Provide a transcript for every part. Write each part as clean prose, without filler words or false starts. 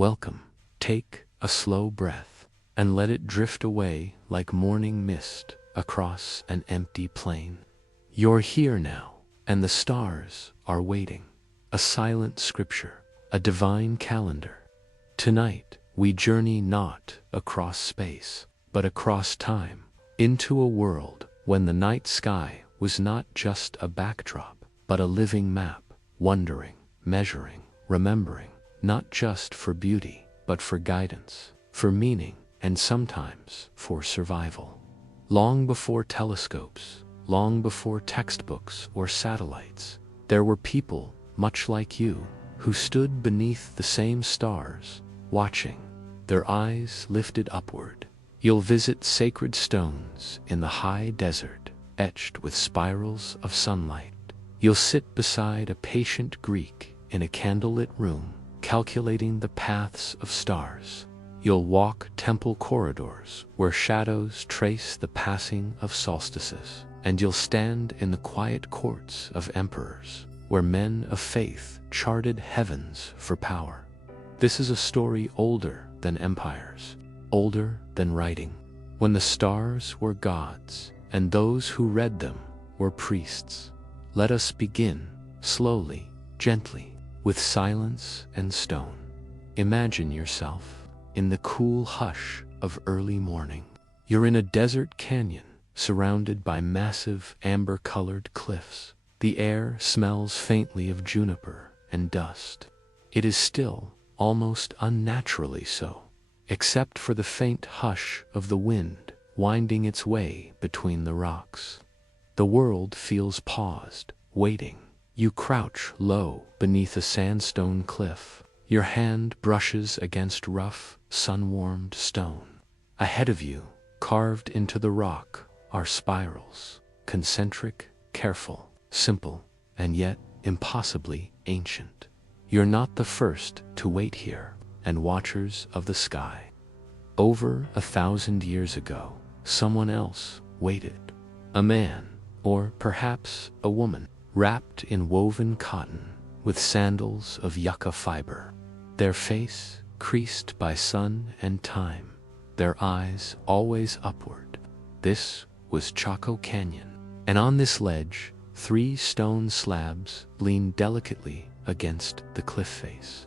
Welcome. Take a slow breath and let it drift away like morning mist across an empty plain. You're here now, and the stars are waiting. A silent scripture, a divine calendar. Tonight, we journey not across space, but across time, into a world when the night sky was not just a backdrop, but a living map, wondering, measuring, remembering, not just for beauty, but for guidance, for meaning, and sometimes for survival. Long before telescopes, long before textbooks or satellites, there were people, much like you, who stood beneath the same stars, watching, their eyes lifted upward. You'll visit sacred stones in the high desert, etched with spirals of sunlight. You'll sit beside a patient Greek in a candlelit room, calculating the paths of stars. You'll walk temple corridors where shadows trace the passing of solstices, and you'll stand in the quiet courts of emperors, where men of faith charted heavens for power. This is a story older than empires, older than writing, when the stars were gods, and those who read them were priests. Let us begin, slowly, gently, with silence and stone. Imagine yourself in the cool hush of early morning. You're in a desert canyon, surrounded by massive amber-colored cliffs. The air smells faintly of juniper and dust. It is still, almost unnaturally so, except for the faint hush of the wind winding its way between the rocks. The world feels paused, waiting. You crouch low beneath a sandstone cliff. Your hand brushes against rough, sun-warmed stone. Ahead of you, carved into the rock, are spirals, concentric, careful, simple, and yet impossibly ancient. You're not the first to wait here, and watchers of the sky. Over 1,000 years ago, someone else waited. A man, or perhaps a woman, wrapped in woven cotton, with sandals of yucca fiber. Their face creased by sun and time, their eyes always upward. This was Chaco Canyon, and on this ledge, 3 stone slabs leaned delicately against the cliff face.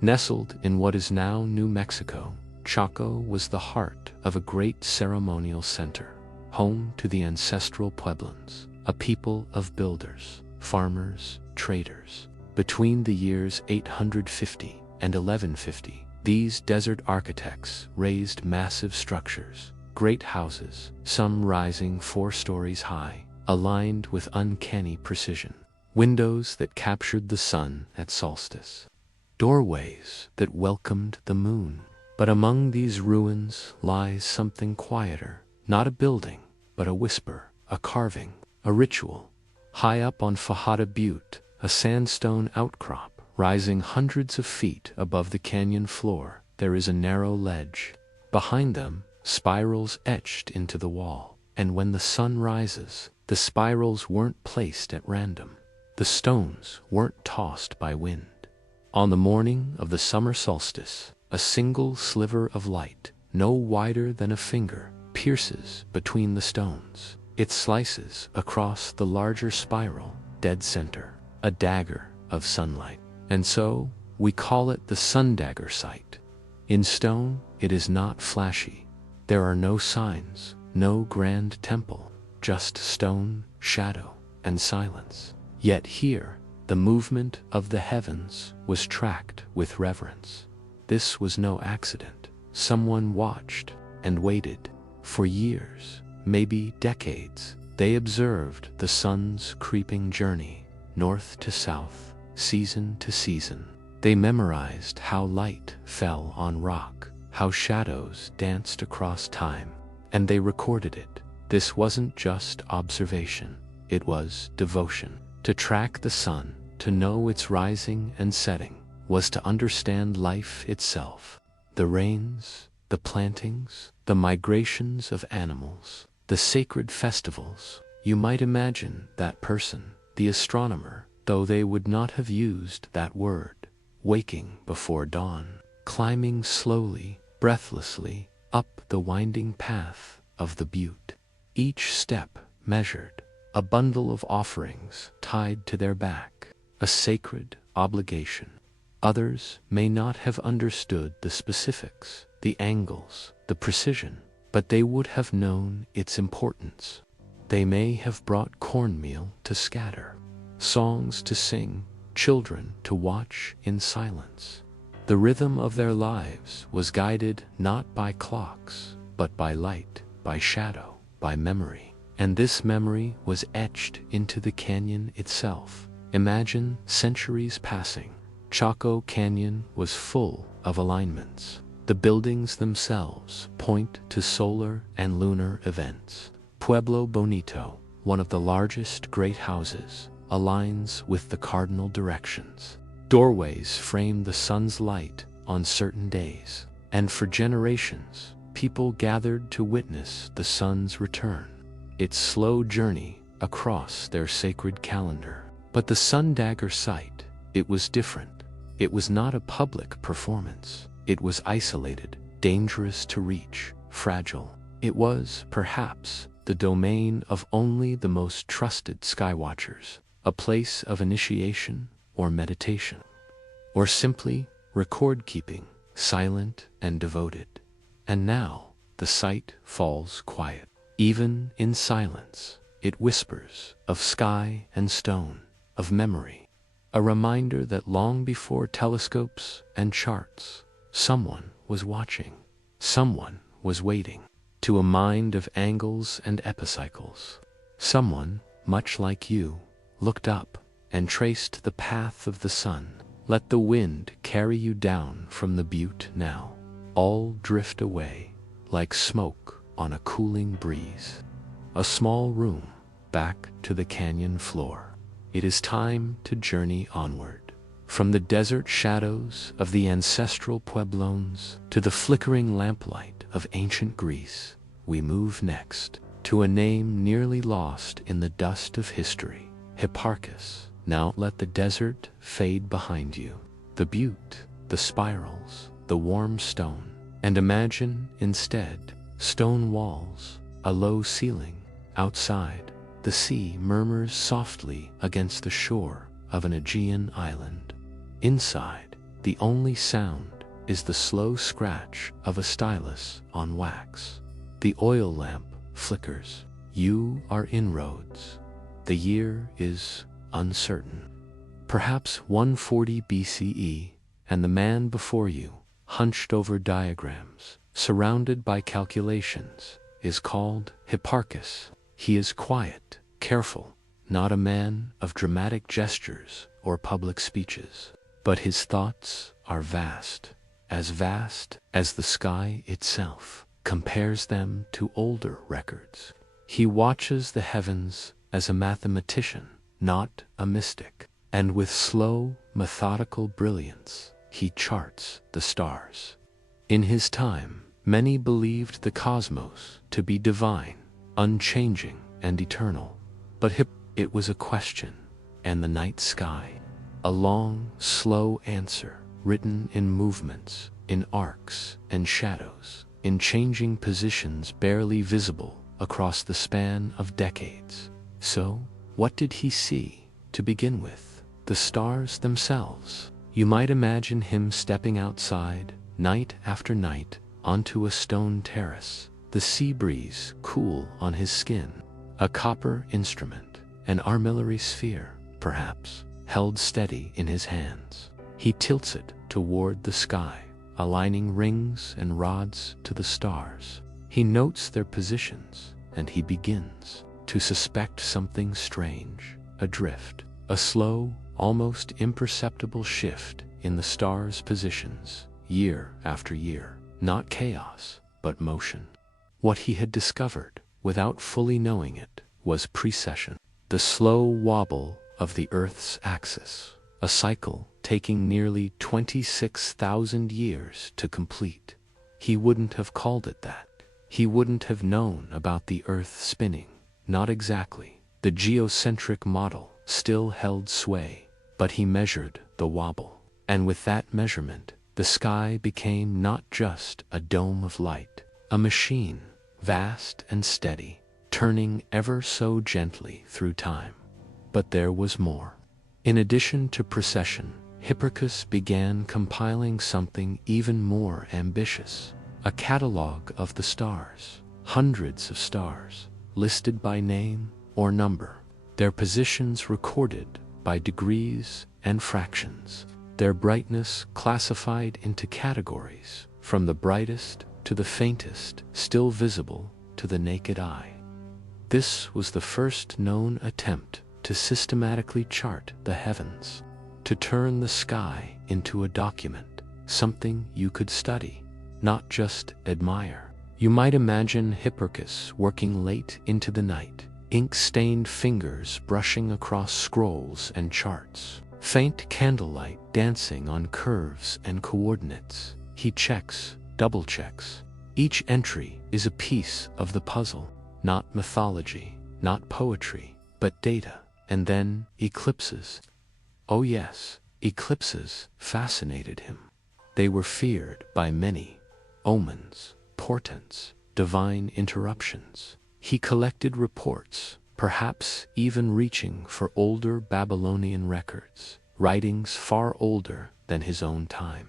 Nestled in what is now New Mexico, Chaco was the heart of a great ceremonial center, home to the Ancestral Puebloans, a people of builders, farmers, traders. Between the years 850 and 1150, these desert architects raised massive structures, great houses, some rising 4 stories high, aligned with uncanny precision. Windows that captured the sun at solstice. Doorways that welcomed the moon. But among these ruins lies something quieter, not a building, but a whisper, a carving, a ritual. High up on Fajada Butte, a sandstone outcrop rising hundreds of feet above the canyon floor, there is a narrow ledge. Behind them, spirals etched into the wall. And when the sun rises, the spirals weren't placed at random. The stones weren't tossed by wind. On the morning of the summer solstice, a single sliver of light, no wider than a finger, pierces between the stones. It slices across the larger spiral, dead center, a dagger of sunlight. And so, we call it the Sun Dagger site. In stone, it is not flashy. There are no signs, no grand temple, just stone, shadow, and silence. Yet here, the movement of the heavens was tracked with reverence. This was no accident. Someone watched and waited. For years, maybe decades, they observed the sun's creeping journey, north to south, season to season. They memorized how light fell on rock, how shadows danced across time, and they recorded it. This wasn't just observation, it was devotion. To track the sun, to know its rising and setting, was to understand life itself. The rains, the plantings, the migrations of animals, the sacred festivals. You might imagine that person, the astronomer, though they would not have used that word, waking before dawn, climbing slowly, breathlessly, up the winding path of the butte. Each step measured, a bundle of offerings tied to their back, a sacred obligation. Others may not have understood the specifics, the angles, the precision, but they would have known its importance. They may have brought cornmeal to scatter, songs to sing, children to watch in silence. The rhythm of their lives was guided not by clocks, but by light, by shadow, by memory. And this memory was etched into the canyon itself. Imagine centuries passing. Chaco Canyon was full of alignments. The buildings themselves point to solar and lunar events. Pueblo Bonito, one of the largest great houses, aligns with the cardinal directions. Doorways frame the sun's light on certain days, and for generations, people gathered to witness the sun's return, its slow journey across their sacred calendar. But the Sun Dagger site, it was different. It was not a public performance. It was isolated, dangerous to reach, fragile. It was, perhaps, the domain of only the most trusted skywatchers, a place of initiation or meditation, or simply record-keeping, silent and devoted. And now, the site falls quiet. Even in silence, it whispers of sky and stone, of memory, a reminder that long before telescopes and charts, someone was watching, someone was waiting, to a mind of angles and epicycles. Someone, much like you, looked up and traced the path of the sun. Let the wind carry you down from the butte now. All drift away, like smoke on a cooling breeze. A small room, back to the canyon floor. It is time to journey onward. From the desert shadows of the ancestral Puebloans to the flickering lamplight of ancient Greece, we move next to a name nearly lost in the dust of history, Hipparchus. Now let the desert fade behind you, the butte, the spirals, the warm stone, and imagine instead stone walls, a low ceiling. Outside, the sea murmurs softly against the shore of an Aegean island. Inside, the only sound is the slow scratch of a stylus on wax. The oil lamp flickers. You are in Rhodes. The year is uncertain. Perhaps 140 BCE, and the man before you, hunched over diagrams, surrounded by calculations, is called Hipparchus. He is quiet, careful, not a man of dramatic gestures or public speeches. But his thoughts are vast as the sky itself, compares them to older records. He watches the heavens as a mathematician, not a mystic, and with slow, methodical brilliance, he charts the stars. In his time, many believed the cosmos to be divine, unchanging and eternal. But it was a question, and the night sky, a long, slow answer, written in movements, in arcs and shadows, in changing positions barely visible across the span of decades. So, what did he see, to begin with? The stars themselves. You might imagine him stepping outside, night after night, onto a stone terrace, the sea breeze cool on his skin, a copper instrument, an armillary sphere, perhaps, held steady in his hands. He tilts it toward the sky, aligning rings and rods to the stars. He notes their positions, and he begins to suspect something strange, a drift, a slow, almost imperceptible shift in the stars' positions, year after year. Not chaos, but motion. What he had discovered, without fully knowing it, was precession, the slow wobble of the Earth's axis, a cycle taking nearly 26,000 years to complete. He wouldn't have called it that. He wouldn't have known about the Earth spinning. Not exactly. The geocentric model still held sway, but he measured the wobble. And with that measurement, the sky became not just a dome of light, a machine, vast and steady, turning ever so gently through time. But there was more. In addition to precession, Hipparchus began compiling something even more ambitious, a catalogue of the stars, hundreds of stars, listed by name or number, their positions recorded by degrees and fractions, their brightness classified into categories, from the brightest to the faintest, still visible to the naked eye. This was the first known attempt to systematically chart the heavens, to turn the sky into a document, something you could study, not just admire. You might imagine Hipparchus working late into the night, ink-stained fingers brushing across scrolls and charts, faint candlelight dancing on curves and coordinates. He checks, double-checks. Each entry is a piece of the puzzle, not mythology, not poetry, but data. And then eclipses. Oh yes, eclipses fascinated him. They were feared by many. Omens, portents, divine interruptions. He collected reports, perhaps even reaching for older Babylonian records, writings far older than his own time.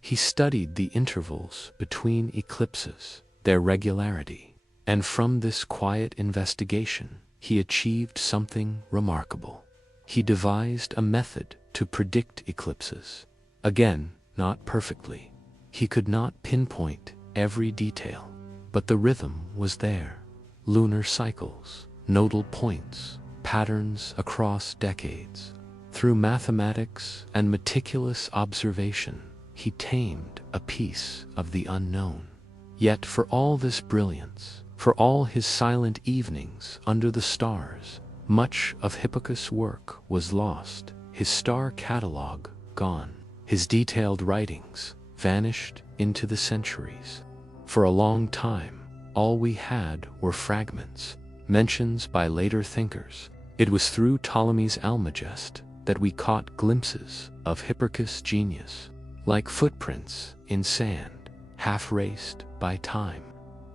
He studied the intervals between eclipses, their regularity, and from this quiet investigation, he achieved something remarkable. He devised a method to predict eclipses. Again, not perfectly. He could not pinpoint every detail, but the rhythm was there. Lunar cycles, nodal points, patterns across decades. Through mathematics and meticulous observation, he tamed a piece of the unknown. Yet for all this brilliance, for all his silent evenings under the stars, much of Hipparchus' work was lost, his star catalogue gone, his detailed writings vanished into the centuries. For a long time, all we had were fragments, mentions by later thinkers. It was through Ptolemy's Almagest that we caught glimpses of Hipparchus' genius, like footprints in sand, half-erased by time.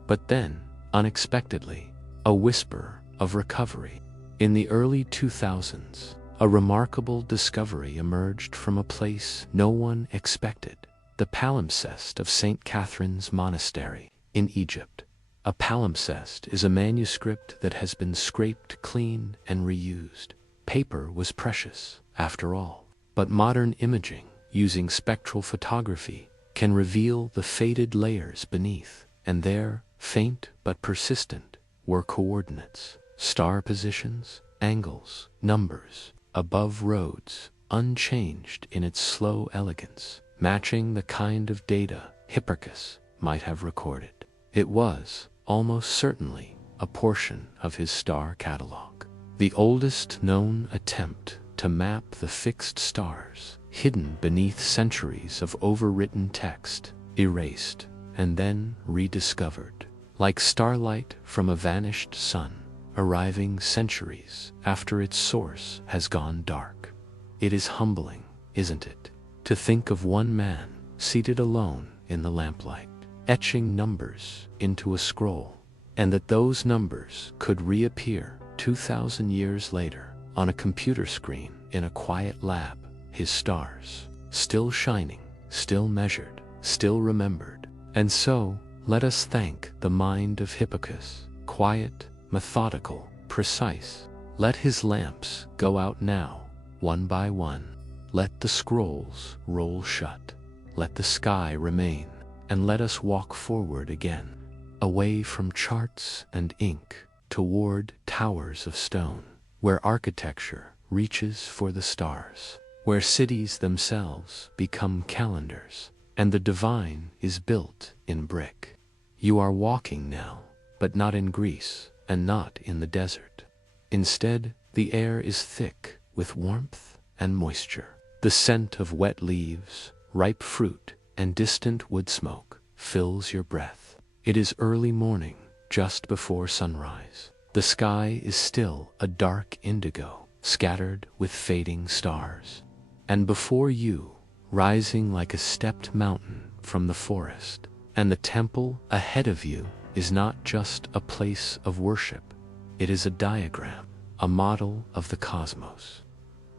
But then, unexpectedly, a whisper of recovery. In the early 2000s, a remarkable discovery emerged from a place no one expected, the palimpsest of St. Catherine's Monastery in Egypt. A palimpsest is a manuscript that has been scraped clean and reused. Paper was precious, after all, but modern imaging, using spectral photography, can reveal the faded layers beneath, and there, faint but persistent, were coordinates, star positions, angles, numbers, above roads, unchanged in its slow elegance, matching the kind of data Hipparchus might have recorded. It was, almost certainly, a portion of his star catalogue, the oldest known attempt to map the fixed stars, hidden beneath centuries of overwritten text, erased, and then rediscovered, like starlight from a vanished sun, arriving centuries after its source has gone dark. It is humbling, isn't it, to think of one man seated alone in the lamplight, etching numbers into a scroll, and that those numbers could reappear 2,000 years later on a computer screen in a quiet lab, his stars, still shining, still measured, still remembered. And so, let us thank the mind of Hipparchus, quiet, methodical, precise. Let his lamps go out now, one by one. Let the scrolls roll shut. Let the sky remain, and let us walk forward again, away from charts and ink, toward towers of stone, where architecture reaches for the stars, where cities themselves become calendars, and the divine is built in brick. You are walking now, but not in Greece and not in the desert. Instead, the air is thick with warmth and moisture. The scent of wet leaves, ripe fruit, and distant wood smoke fills your breath. It is early morning, just before sunrise. The sky is still a dark indigo, scattered with fading stars. And before you, rising like a stepped mountain from the forest. And the temple ahead of you is not just a place of worship. It is a diagram, a model of the cosmos.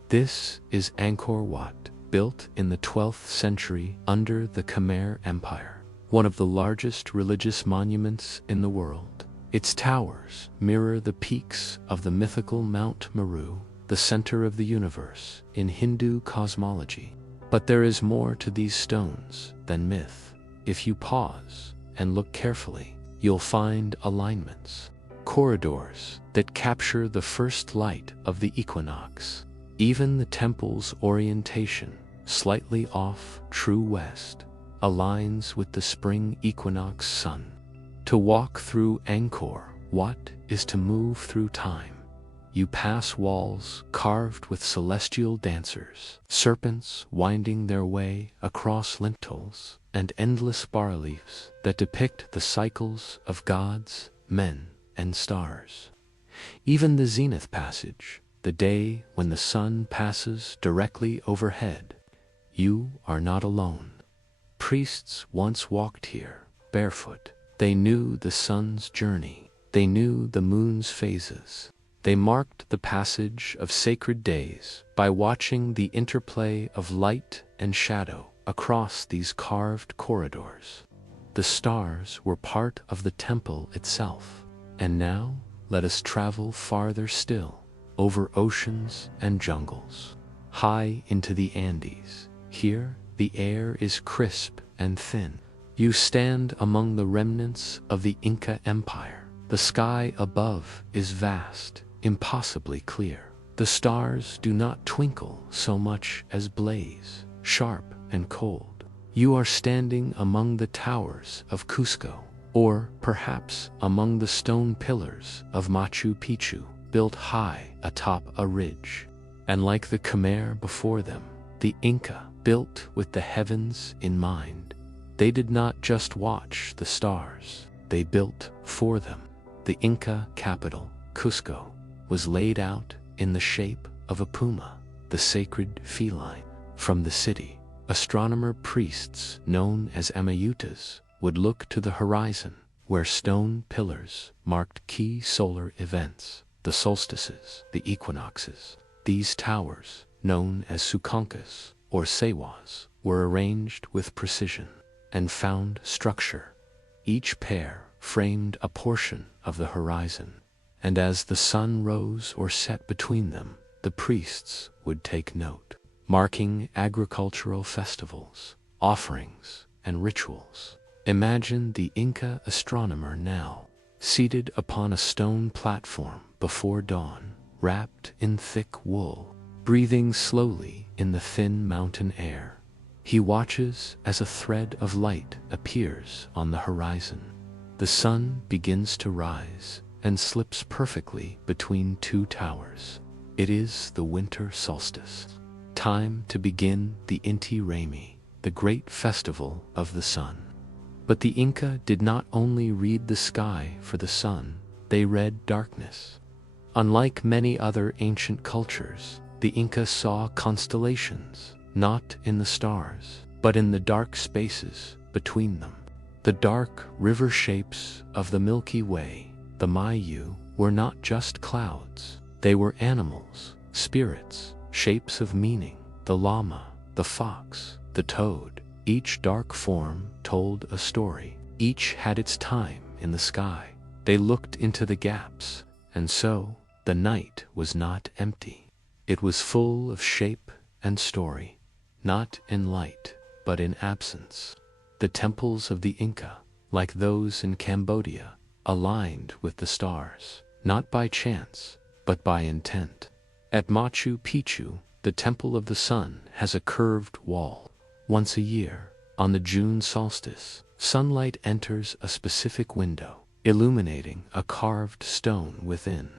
This is Angkor Wat, built in the 12th century under the Khmer Empire, one of the largest religious monuments in the world. Its towers mirror the peaks of the mythical Mount Meru, the center of the universe in Hindu cosmology. But there is more to these stones than myth. If you pause and look carefully, you'll find alignments, corridors that capture the first light of the equinox. Even the temple's orientation, slightly off true west, aligns with the spring equinox sun. To walk through Angkor Wat is to move through time. You pass walls carved with celestial dancers, serpents winding their way across lintels, and endless bas-reliefs that depict the cycles of gods, men, and stars. Even the zenith passage, the day when the sun passes directly overhead, you are not alone. Priests once walked here, barefoot. They knew the sun's journey. They knew the moon's phases. They marked the passage of sacred days by watching the interplay of light and shadow across these carved corridors. The stars were part of the temple itself. And now, let us travel farther still, over oceans and jungles, high into the Andes. Here, the air is crisp and thin. You stand among the remnants of the Inca Empire. The sky above is vast, impossibly clear. The stars do not twinkle so much as blaze, sharp and cold. You are standing among the towers of Cusco, or perhaps among the stone pillars of Machu Picchu, built high atop a ridge. And like the Khmer before them, the Inca built with the heavens in mind. They did not just watch the stars, they built for them. The Inca capital, Cusco, was laid out in the shape of a puma, the sacred feline. From the city, astronomer priests known as Amayutas would look to the horizon, where stone pillars marked key solar events, the solstices, the equinoxes. These towers, known as sukankas or sewas, were arranged with precision and found structure. Each pair framed a portion of the horizon, and as the sun rose or set between them, the priests would take note, marking agricultural festivals, offerings, and rituals. Imagine the Inca astronomer now, seated upon a stone platform before dawn, wrapped in thick wool, breathing slowly in the thin mountain air. He watches as a thread of light appears on the horizon. The sun begins to rise and slips perfectly between two towers. It is the winter solstice. Time to begin the Inti Raymi, the great festival of the sun. But the Inca did not only read the sky for the sun, they read darkness. Unlike many other ancient cultures, the Inca saw constellations, not in the stars, but in the dark spaces between them. The dark river shapes of the Milky Way, the Mayu, were not just clouds. They were animals, spirits, shapes of meaning. The llama, the fox, the toad. Each dark form told a story. Each had its time in the sky. They looked into the gaps, and so the night was not empty. It was full of shape and story, not in light, but in absence. The temples of the Inca, like those in Cambodia, aligned with the stars, not by chance, but by intent. At Machu Picchu, the Temple of the Sun has a curved wall. Once a year, on the June solstice, sunlight enters a specific window, illuminating a carved stone within.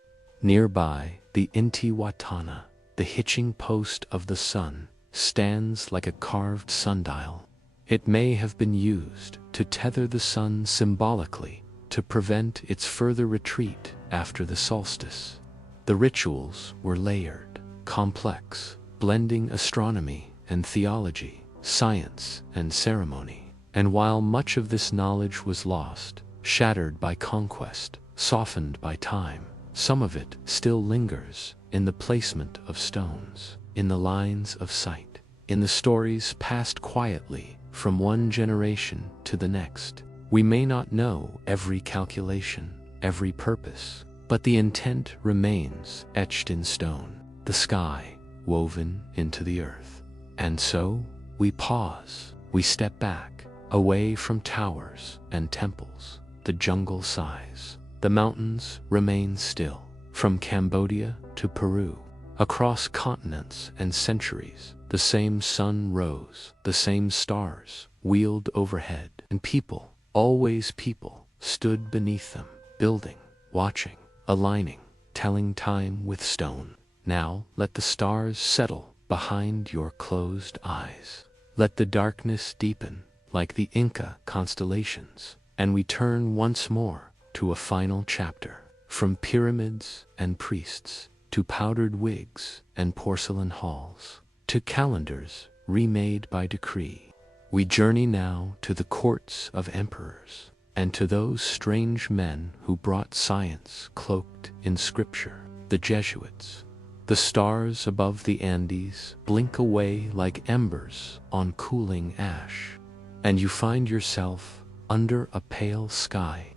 Nearby, the Intihuatana, the hitching post of the sun, stands like a carved sundial. It may have been used to tether the sun symbolically to prevent its further retreat after the solstice. The rituals were layered, complex, blending astronomy and theology. science, and ceremony. And while much of this knowledge was lost, shattered by conquest, softened by time, some of it still lingers in the placement of stones, in the lines of sight, in the stories passed quietly from one generation to the next. We may not know every calculation, every purpose, but the intent remains etched in stone, the sky woven into the earth. And so, we pause, we step back, away from towers and temples. The jungle sighs, the mountains remain still. From Cambodia to Peru, across continents and centuries, the same sun rose, the same stars wheeled overhead, and people, always people, stood beneath them, building, watching, aligning, telling time with stone. Now let the stars settle behind your closed eyes. Let the darkness deepen like the Inca constellations, and we turn once more to a final chapter. From pyramids and priests, to powdered wigs and porcelain halls, to calendars remade by decree, we journey now to the courts of emperors, and to those strange men who brought science cloaked in scripture, the Jesuits. The stars above the Andes blink away like embers on cooling ash, and you find yourself under a pale sky.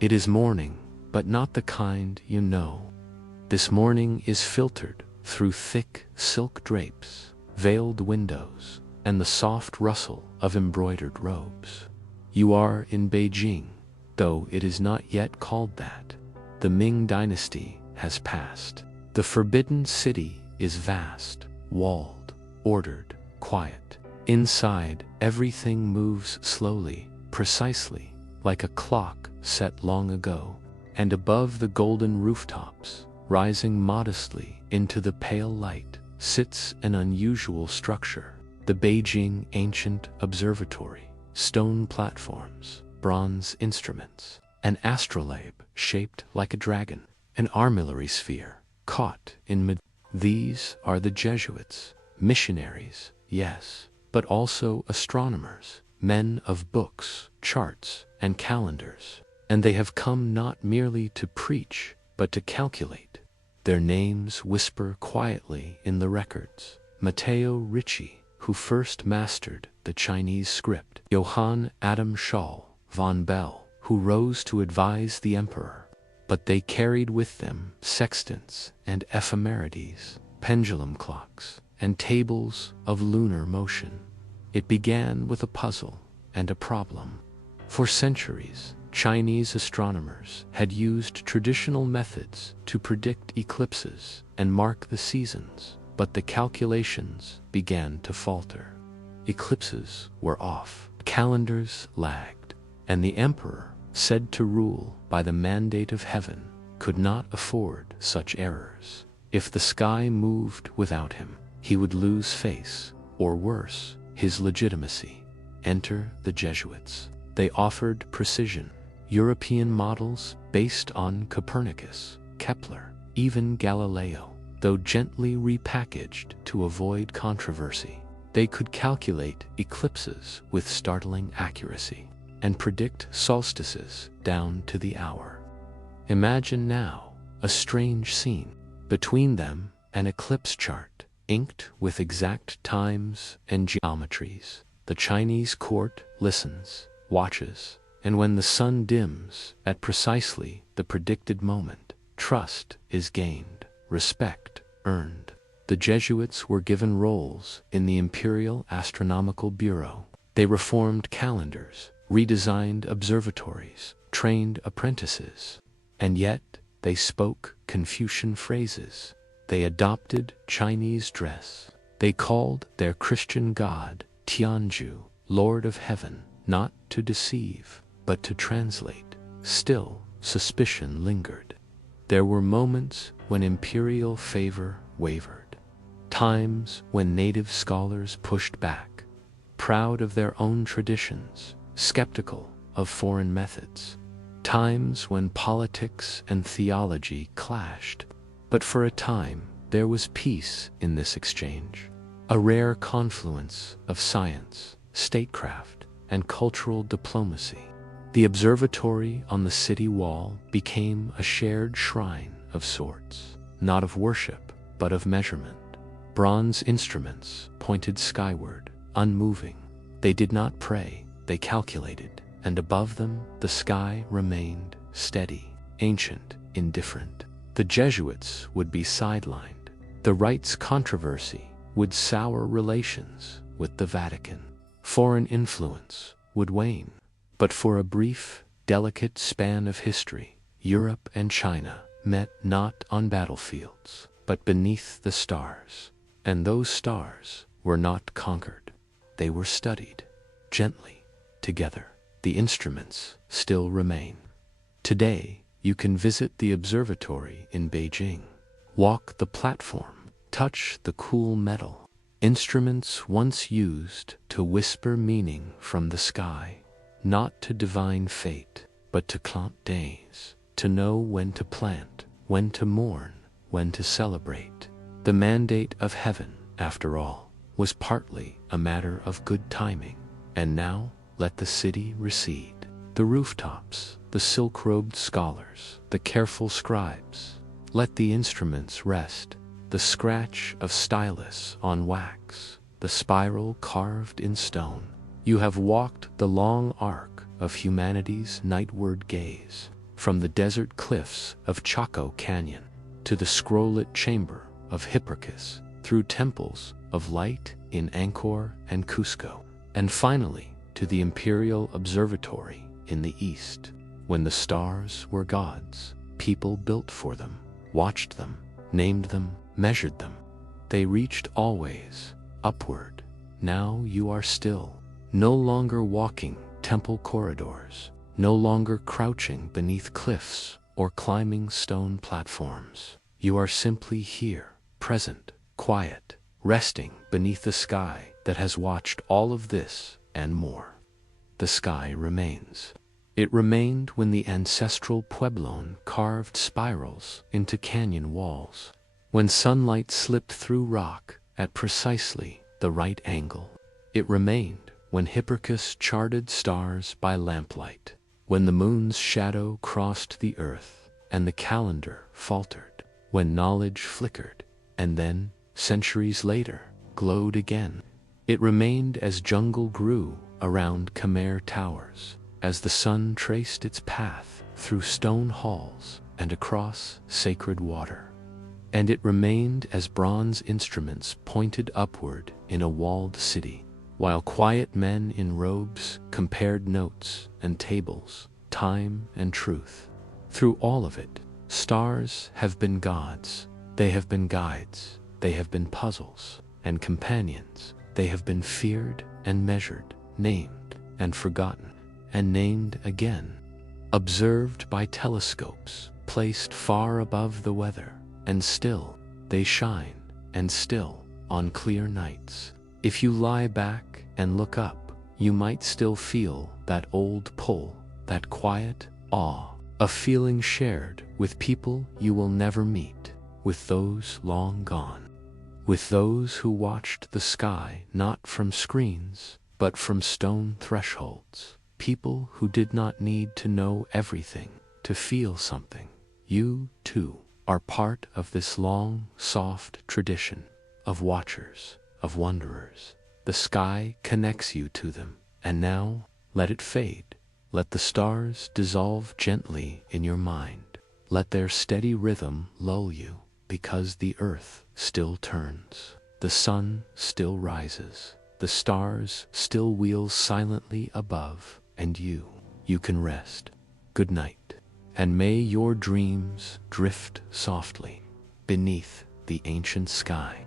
It is morning, but not the kind you know. This morning is filtered through thick silk drapes, veiled windows, and the soft rustle of embroidered robes. You are in Beijing, though it is not yet called that. The Ming dynasty has passed. The forbidden city is vast, walled, ordered, quiet. Inside, everything moves slowly, precisely, like a clock set long ago. And above the golden rooftops, rising modestly into the pale light, sits an unusual structure, the Beijing Ancient Observatory. Stone platforms, bronze instruments, an astrolabe shaped like a dragon, an armillary sphere caught in mid. These are the Jesuits, missionaries, yes, but also astronomers, men of books, charts, and calendars. And they have come not merely to preach, but to calculate. Their names whisper quietly in the records. Matteo Ricci, who first mastered the Chinese script. Johann Adam Schall von Bell, who rose to advise the emperor. But they carried with them sextants and ephemerides, pendulum clocks, and tables of lunar motion. It began with a puzzle and a problem. For centuries, Chinese astronomers had used traditional methods to predict eclipses and mark the seasons, but the calculations began to falter. Eclipses were off, calendars lagged, and the emperor, said to rule by the mandate of heaven, could not afford such errors. If the sky moved without him, he would lose face, or worse, his legitimacy. Enter the Jesuits. They offered precision, European models based on Copernicus, Kepler, even Galileo, though gently repackaged to avoid controversy. They could calculate eclipses with startling accuracy and predict solstices down to the hour. Imagine now a strange scene. Between them, an eclipse chart, inked with exact times and geometries. The Chinese court listens, watches, and when the sun dims at precisely the predicted moment, trust is gained, respect earned. The Jesuits were given roles in the Imperial Astronomical Bureau. They reformed calendars, redesigned observatories, trained apprentices. And yet, they spoke Confucian phrases. They adopted Chinese dress. They called their Christian god Tianju, Lord of Heaven, not to deceive, but to translate. Still, suspicion lingered. There were moments when imperial favor wavered. Times when native scholars pushed back, proud of their own traditions, skeptical of foreign methods. Times when politics and theology clashed. But for a time, there was peace in this exchange. a rare confluence of science, statecraft, and cultural diplomacy. The observatory on the city wall became a shared shrine of sorts, not of worship, but of measurement. Bronze instruments pointed skyward, unmoving. They did not pray, they calculated, and above them the sky remained steady, ancient, indifferent. The Jesuits would be sidelined. The rights controversy would sour relations with the Vatican. Foreign influence would wane. But for a brief, delicate span of history, Europe and China met not on battlefields, but beneath the stars. And those stars were not conquered. They were studied, gently, together. The instruments still remain. Today, you can visit the observatory in Beijing. Walk the platform, touch the cool metal. Instruments once used to whisper meaning from the sky, not to divine fate, but to count days, to know when to plant, when to mourn, when to celebrate. The mandate of heaven, after all, was partly a matter of good timing. And now, let the city recede. The rooftops, the silk-robed scholars, the careful scribes. Let the instruments rest. The scratch of stylus on wax, the spiral carved in stone. You have walked the long arc of humanity's nightward gaze, from the desert cliffs of Chaco Canyon to the scroll-lit chamber of Hipparchus, through temples of light in Angkor and Cusco, and finally to the imperial observatory in the east. When the stars were gods, people built for them, watched them, named them, measured them. They reached always upward. Now you are still, no longer walking temple corridors, no longer crouching beneath cliffs or climbing stone platforms. You are simply here, present, quiet, resting beneath the sky that has watched all of this and more. The sky remains. It remained when the ancestral Puebloan carved spirals into canyon walls, when sunlight slipped through rock at precisely the right angle. It remained when Hipparchus charted stars by lamplight, when the moon's shadow crossed the earth and the calendar faltered, when knowledge flickered and then, centuries later, glowed again. It remained as jungle grew around Khmer towers, as the sun traced its path through stone halls and across sacred water. And it remained as bronze instruments pointed upward in a walled city, while quiet men in robes compared notes and tables, time and truth. Through all of it, stars have been gods, they have been guides, they have been puzzles and companions, they have been feared and measured, named and forgotten, and named again, observed by telescopes placed far above the weather, and still they shine, and still, on clear nights, if you lie back and look up, you might still feel that old pull, that quiet awe, a feeling shared with people you will never meet, with those long gone, with those who watched the sky not from screens, but from stone thresholds, people who did not need to know everything to feel something. You, too, are part of this long, soft tradition of watchers, of wanderers. The sky connects you to them, and now let it fade. Let the stars dissolve gently in your mind. Let their steady rhythm lull you, because the earth still turns, the sun still rises, the stars still wheel silently above, and you can rest. Good night, and may your dreams drift softly beneath the ancient sky.